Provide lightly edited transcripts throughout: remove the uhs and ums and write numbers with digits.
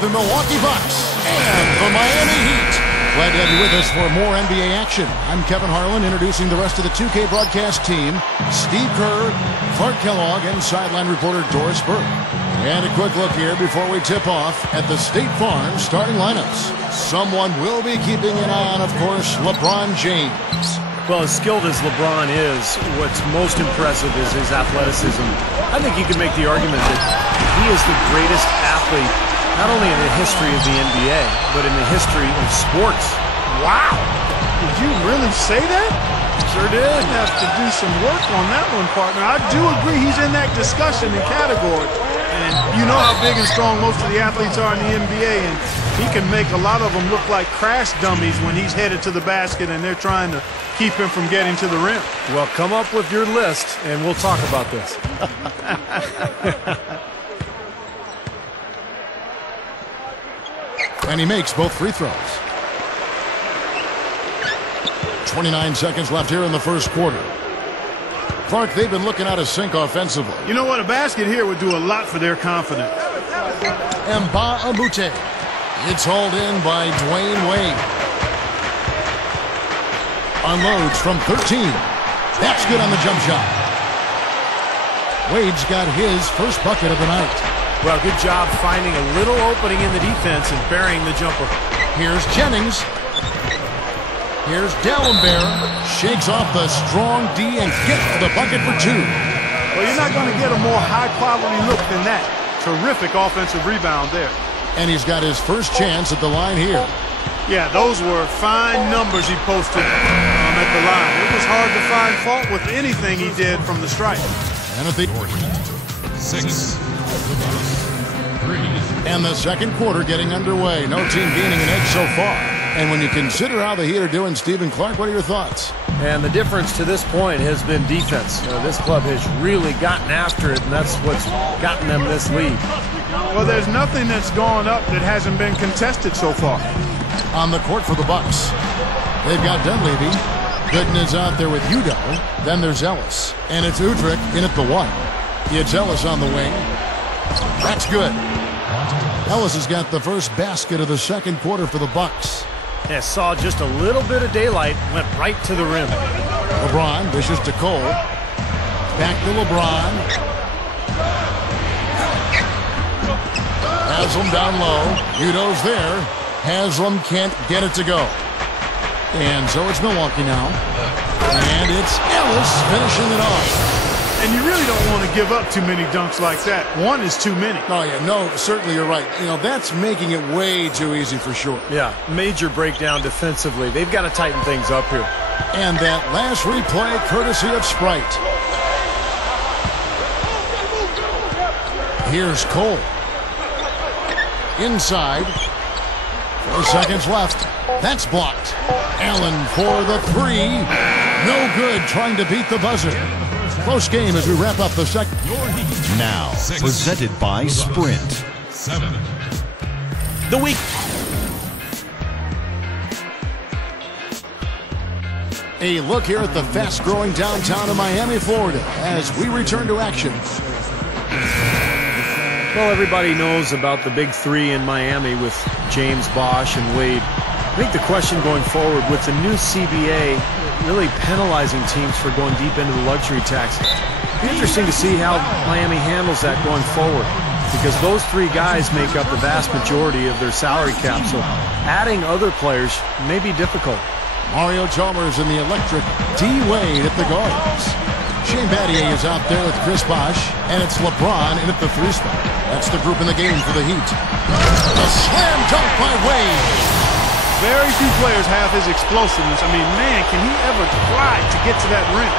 the Milwaukee Bucks and the Miami Heat. Glad to have you with us for more NBA action. I'm Kevin Harlan, introducing the rest of the 2K broadcast team. Steve Kerr, Clark Kellogg, and sideline reporter Doris Burke. And a quick look here before we tip off at the State Farm starting lineups. Someone will be keeping an eye on, of course, LeBron James. Well, as skilled as LeBron is, what's most impressive is his athleticism. I think you can make the argument that he is the greatest athlete, not only in the history of the NBA, but in the history of sports. Wow! Did you really say that? Sure did. I have to do some work on that one, partner. I do agree he's in that discussion and category. And you know how big and strong most of the athletes are in the NBA, and he can make a lot of them look like crash dummies when he's headed to the basket and they're trying to keep him from getting to the rim. Well, come up with your list, and we'll talk about this. And he makes both free throws. 29 seconds left here in the first quarter. Clark, they've been looking out of sync offensively. You know what? A basket here would do a lot for their confidence. Mbah-a-Moute. It's hauled in by Dwayne Wade. Unloads from 13. That's good on the jump shot. Wade's got his first bucket of the night. Well, good job finding a little opening in the defense and burying the jumper. Here's Jennings. Here's D'Alembert. Shakes off the strong D and gets the bucket for two. Well, you're not going to get a more high-quality look than that. Terrific offensive rebound there. And he's got his first chance at the line here. Yeah, those were fine numbers he posted at the line. It was hard to find fault with anything he did from the stripe. And, and the second quarter getting underway. No team gaining an edge so far. And when you consider how the Heat are doing, Stephen Clark, what are your thoughts? And the difference to this point has been defense. This club has really gotten after it, and that's what's gotten them this lead. Well, there's nothing that's gone up that hasn't been contested so far. On the court for the Bucks, they've got Dunleavy. Gooden is out there with Udo. Then there's Ellis. And it's Udrich in at the one. It's Ellis on the wing. That's good. Ellis has got the first basket of the second quarter for the Bucks. Yeah, saw just a little bit of daylight, went right to the rim. LeBron dishes to Cole. Back to LeBron. Haslam down low. Udo's there. Haslam can't get it to go. And so it's Milwaukee now. And it's Ellis finishing it off. And you really don't want to give up too many dunks like that. One is too many. Oh, yeah, no, certainly you're right. You know, that's making it way too easy for sure. Yeah, major breakdown defensively. They've got to tighten things up here. And that last replay courtesy of Sprite. Here's Cole. Inside. 4 seconds left. That's blocked. Allen for the three. No good, trying to beat the buzzer. Close game as we wrap up the second. Now, presented by Sprint. The week. A look here at the fast-growing downtown of Miami, Florida, as we return to action. Well, everybody knows about the big three in Miami with James, Bosh, and Wade. I think the question going forward with the new CBA really penalizing teams for going deep into the luxury tax. It'll be interesting to see how Miami handles that going forward, because those three guys make up the vast majority of their salary cap, so adding other players may be difficult. Mario Chalmers in the electric D-Wade at the guards. Shane Battier is out there with Chris Bosh, and it's LeBron in at the three spot. That's the group in the game for the Heat. A slam dunk by Wade. Very few players have his explosiveness. I mean, man, can he ever try to get to that rim?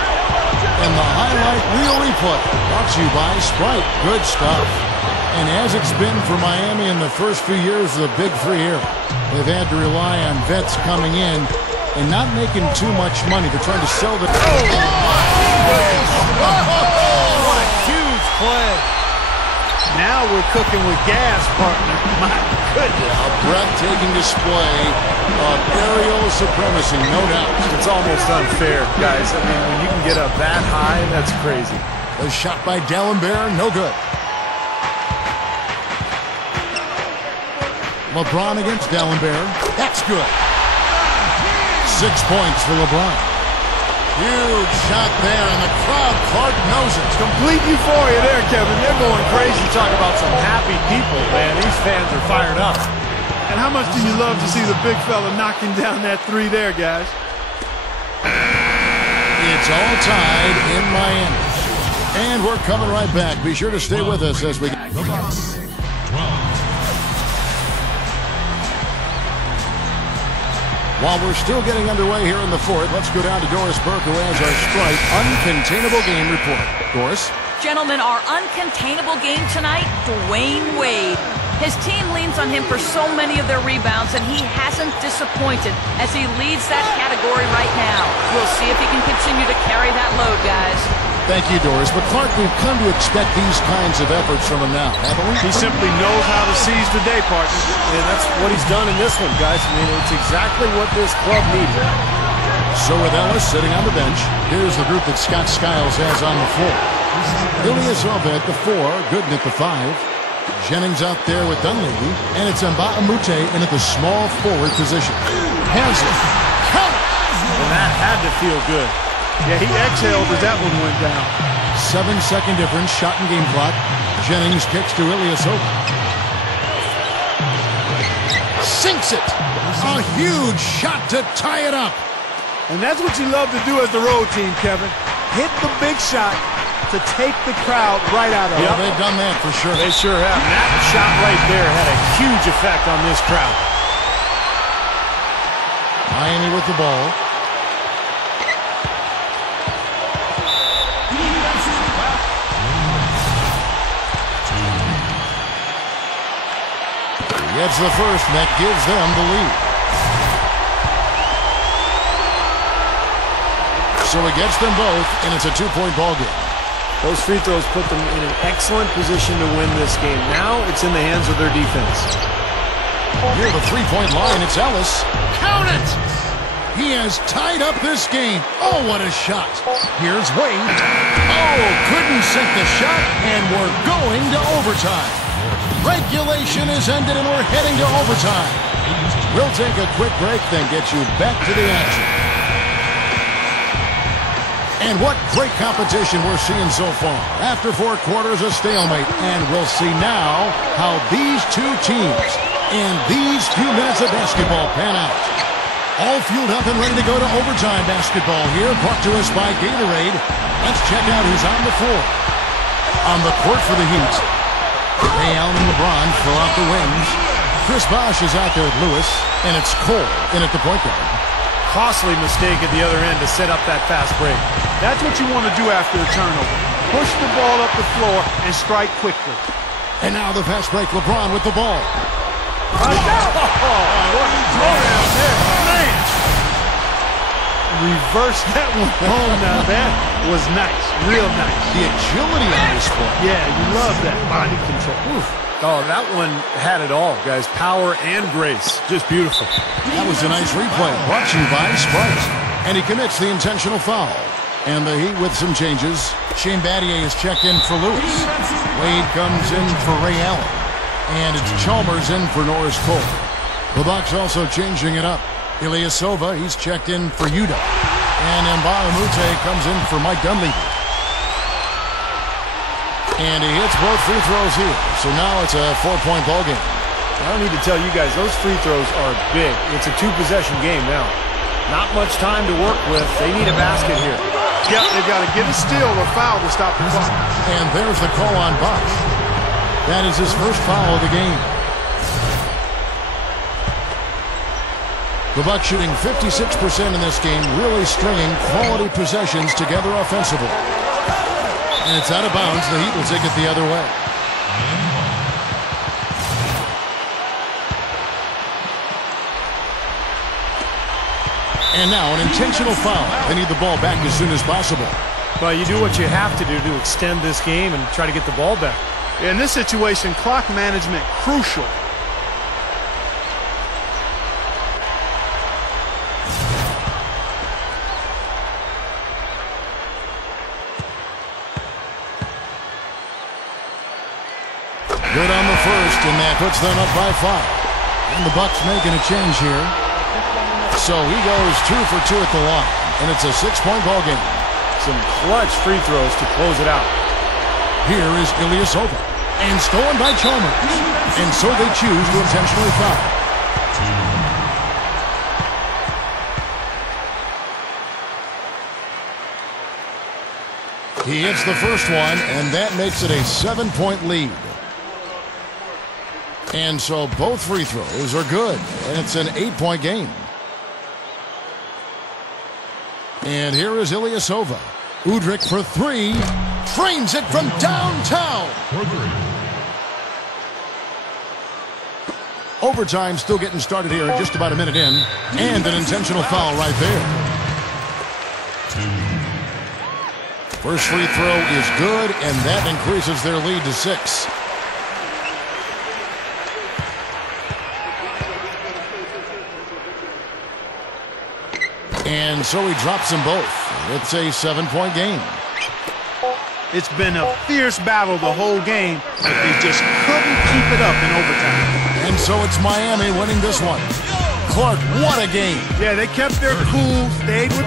And the highlight reel replay brought to you by Sprite. Good stuff. And as it's been for Miami in the first few years of the Big Three era, they've had to rely on vets coming in and not making too much money. They're trying to sell the... What a huge play. Now we're cooking with gas, partner. My goodness. A breathtaking display of aerial supremacy, no doubt. It's almost unfair, guys. I mean, when you can get up that high, that's crazy. A shot by D'Alembert, no good. LeBron against Dallenberg. That's good. 6 points for LeBron. Huge shot there, and the crowd, Clark, knows it. Complete euphoria there, Kevin. They're going crazy. Talk about some happy people, man. These fans are fired up. And how much do you love to see the big fella knocking down that three there, guys? It's all tied in Miami. And we're coming right back. Be sure to stay with us as we... While we're still getting underway here in the fourth, let's go down to Doris Burke, who has our strike uncontainable game report. Doris? Gentlemen, our uncontainable game tonight, Dwayne Wade. His team leans on him for so many of their rebounds, and he hasn't disappointed as he leads that category right now. We'll see if he can continue to carry that load, guys. Thank you, Doris. But, Clark, we've come to expect these kinds of efforts from him now, haven't we? He simply knows how to seize the day, partner. And that's what he's done in this one, guys. I mean, it's exactly what this club needed. So with Ellis sitting on the bench, here's the group that Scott Skiles has on the floor. Ilyasova at the 4, Gooden at the 5. Jennings out there with Dunleavy, and it's Mbamute in at the small forward position. Hansel, count it! And that had to feel good. Yeah, he exhaled as that one went down. 7-second difference, shot and game clock. Jennings kicks to Ilyasova. Sinks it! A huge shot to tie it up. And that's what you love to do as the road team, Kevin. Hit the big shot to take the crowd right out of it. Yeah, they've done that for sure. They sure have. And that shot right there had a huge effect on this crowd. Miami with the ball. Gets the first, and that gives them the lead. So he gets them both, and it's a 2-point ball game. Those free throws put them in an excellent position to win this game. Now it's in the hands of their defense. Near the 3-point line, it's Ellis. Count it! He has tied up this game. Oh, what a shot. Here's Wade. Oh, couldn't sink the shot, and we're going to overtime. Regulation is ended, and we're heading to overtime. We'll take a quick break, then get you back to the action. And what great competition we're seeing so far. After 4 quarters, a stalemate. And we'll see now how these two teams in these few minutes of basketball pan out. All fueled up and ready to go to overtime basketball here, brought to us by Gatorade. Let's check out who's on the floor. On the court for the Heat, Ray Allen and LeBron fill out the wings. Chris Bosh is out there with Lewis, and it's Cole in at the point guard. Costly mistake at the other end to set up that fast break. That's what you want to do after a turnover. Push the ball up the floor and strike quickly. And now the fast break, LeBron with the ball. What a throwdown there, man! Reverse that one home now. That was nice, real nice. The agility on this play. Yeah, you love that body control. Oof. Oh, that one had it all, guys. Power and grace. Just beautiful. That was a nice replay. Brought to you by Sprite. And he commits the intentional foul. And the Heat with some changes. Shane Battier is checked in for Lewis. Wade comes in for Ray Allen. And it's Chalmers in for Norris Cole. The Bucks also changing it up. Ilyasova, he's checked in for Yuta. And Mbamute comes in for Mike Dunleavy. And he hits both free throws here. So now it's a 4-point ball game. I don't need to tell you guys, those free throws are big. It's a 2-possession game now. Not much time to work with. They need a basket here. Yep, they've got to get a steal or foul to stop the clock. And there's the call on Bosh. That is his first foul of the game. The Bucks shooting 56% in this game, really stringing quality possessions together offensively. And it's out of bounds. The Heat will take it the other way. And now an intentional foul. They need the ball back as soon as possible. Well, you do what you have to do to extend this game and try to get the ball back. In this situation, clock management crucial. Good on the first, and that puts them up by 5. And the Bucks making a change here. So he goes 2 for 2 at the line. And it's a 6-point ball game. Some clutch free throws to close it out. Here is Ilyasova. And stolen by Chalmers. And so they choose to intentionally foul. He hits the first one, and that makes it a 7-point lead. And so both free throws are good, and it's an 8-point game. And here is Ilyasova. Udrih for 3. Trains it from downtown. Overtime still getting started here, just about a minute in. And an intentional foul right there. First free throw is good, and that increases their lead to 6. And so he drops them both. It's a 7-point game. It's been a fierce battle the whole game, but they just couldn't keep it up in overtime. And so it's Miami winning this one. Clark, what a game. Yeah, they kept their cool, stayed with